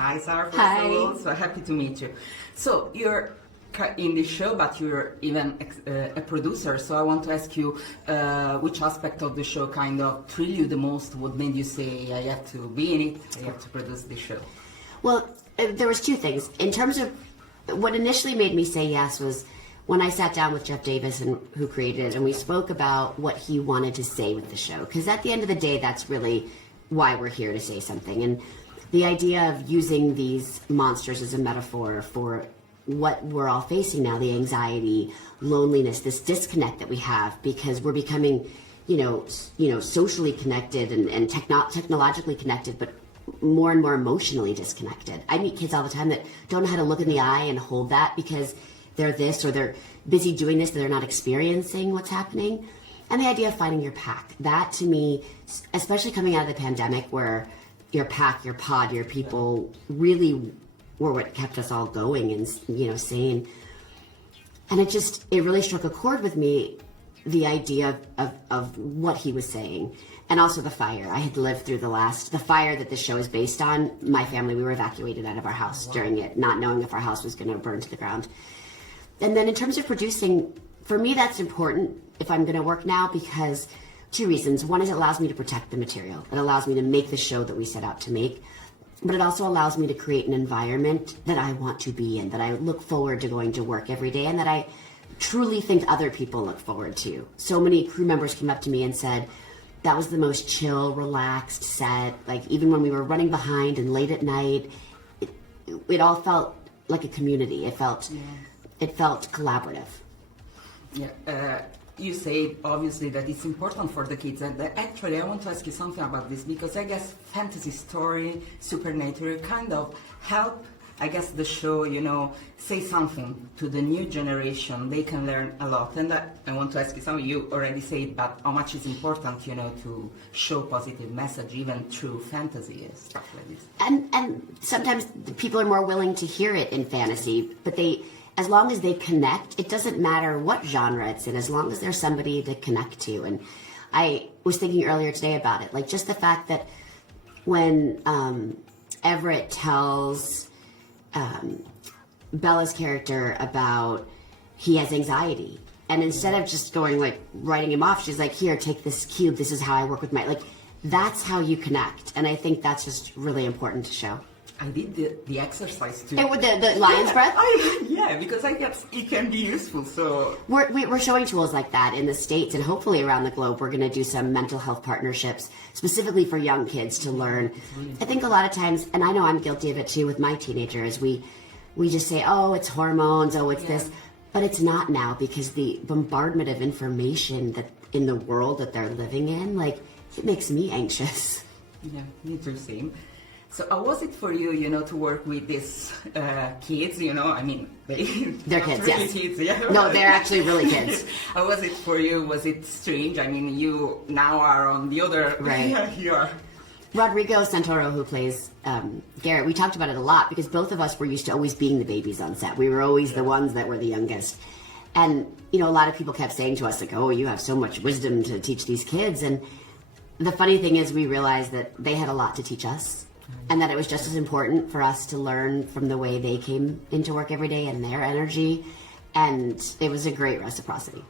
Hi, Sarah. Hi. So happy to meet you. So you're in the show, but you're even a producer. So I want to ask you which aspect of the show kind of thrilled you the most? What made you say, I have to be in it, I have to produce the show? Well, there was two things. In terms of what initially made me say yes was when I sat down with Jeff Davis, who created it, and we spoke about what he wanted to say with the show. Because at the end of the day, that's really why we're here, to say something. And the idea of using these monsters as a metaphor for what we're all facing now, the anxiety, loneliness, this disconnect that we have because we're becoming, socially connected and technologically connected, but more and more emotionally disconnected. I meet kids all the time that don't know how to look in the eye and hold that because they're this or they're busy doing this, but they're not experiencing what's happening. And the idea of finding your pack, that to me, especially coming out of the pandemic where your pack, your pod, your people really were what kept us all going and, sane. And it really struck a chord with me, the idea of what he was saying. And also the fire. I had lived through the fire that this show is based on. My family, we were evacuated out of our house during it, not knowing if our house was going to burn to the ground. And then in terms of producing, for me, that's important if I'm going to work now because two reasons. One is it allows me to protect the material. It allows me to make the show that we set out to make. But it also allows me to create an environment that I want to be in, that I look forward to going to work every day, and that I truly think other people look forward to. So many crew members came up to me and said, that was the most chill, relaxed set. Like even when we were running behind and late at night, it all felt like a community. It felt collaborative. Yeah. You say obviously that it's important for the kids, and actually I want to ask you something about this because I guess fantasy story, supernatural kind of help, I guess the show, say something to the new generation. They can learn a lot, and I want to ask you something you already said, but how much is important, to show positive message even through fantasy and stuff like this. And sometimes people are more willing to hear it in fantasy, but as long as they connect, it doesn't matter what genre it's in, as long as there's somebody to connect to. And I was thinking earlier today about it, like just the fact that when Everett tells Bella's character about he has anxiety, and instead of just going like writing him off, she's like, here, take this cube, this is how I work with that's how you connect. And I think that's just really important to show. I did the exercise too. And with the lion's breath? Because I guess it can be useful. So we're showing tools like that in the States, and hopefully around the globe. We're going to do some mental health partnerships specifically for young kids to learn. I think a lot of times, and I know I'm guilty of it too with my teenagers, we just say, oh, it's hormones, oh, it's this. But it's not now because the bombardment of information that in the world that they're living in, it makes me anxious. Yeah, me too, same. So how was it for you, to work with these kids, I mean, they're kids, really yes. Kids, yeah. No, they're actually really kids. How was it for you? Was it strange? I mean, you now are on the other... Right. You are. Rodrigo Santoro, who plays Garrett, we talked about it a lot because both of us were used to always being the babies on set. We were always the ones that were the youngest. And, a lot of people kept saying to us, like, oh, you have so much wisdom to teach these kids. And the funny thing is we realized that they had a lot to teach us. And that it was just as important for us to learn from the way they came into work every day and their energy. And it was a great reciprocity.